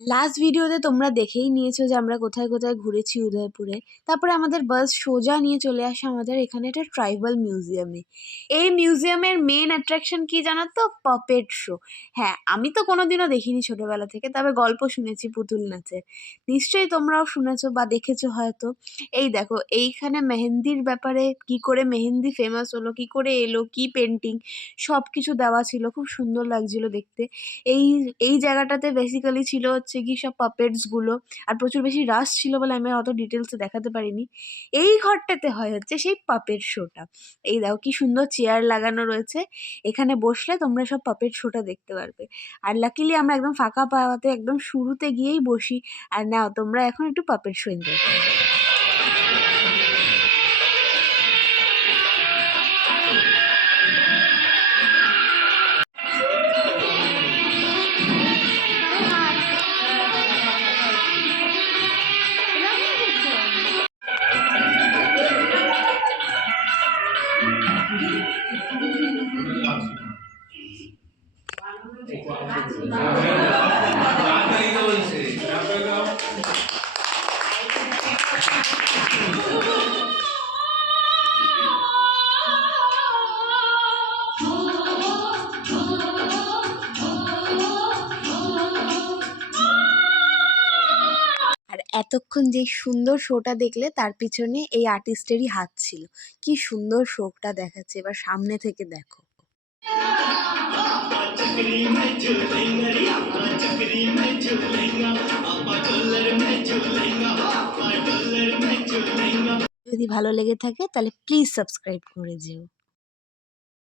Last ভিডিওতে তোমরা দেখেই নিয়েছো যে আমরা কোথায় কোথায় ঘুরেছি উদয়পুরে। তারপরে আমাদের বাস সোজা নিয়ে চলে আসে আমাদের এখানে একটা ট্রাইবাল মিউজিয়ামে। এই মিউজিয়ামের মেন অ্যাট্রাকশন কি জানো তো? Puppet show. হ্যাঁ, আমি তো কোনোদিনও দেখিনি ছোটবেলা থেকে, তবে গল্প শুনেছি পুতুল নাচের। নিশ্চয়ই তোমরাও শুনেছো বা দেখেছো হয়তো। এই দেখো, এইখানে মেহেন্দির ব্যাপারে, কি করে মেহেন্দি ফেমাস হলো, কি করে এলো, কি পেন্টিং, সব কিছু দেওয়া ছিল। খুব সুন্দর লাগছিল দেখতে। এই এই জায়গাটাতে বেসিক্যালি ছিল হচ্ছে কি সব পাপেটস গুলো। আর প্রচুর বেশি রাশ ছিল বলে আমি অত ডিটেলসে দেখাতে পারিনি। এই ঘরটাতে হয় হচ্ছে সেই পাপেট শোটা। এই দেখো কি সুন্দর চেয়ার লাগানো রয়েছে, এখানে বসলে তোমরা সব পাপেট শোটা দেখতে পারবে। আর লাকিলি আমরা একদম ফাঁকা পাওয়াতে একদম শুরুতে গিয়েই বসি। আর নাও তোমরা এখন একটু পাপেট শো এনজয় করো। আর এতক্ষণ যে সুন্দর শোটা দেখলে তার পিছনে এই আর্টিস্টেরই হাত ছিল। কি সুন্দর শোটা দেখাচ্ছে, এবার সামনে থেকে দেখো। যদি ভালো লেগে থাকে তাহলে প্লিজ সাবস্ক্রাইব করে যেও।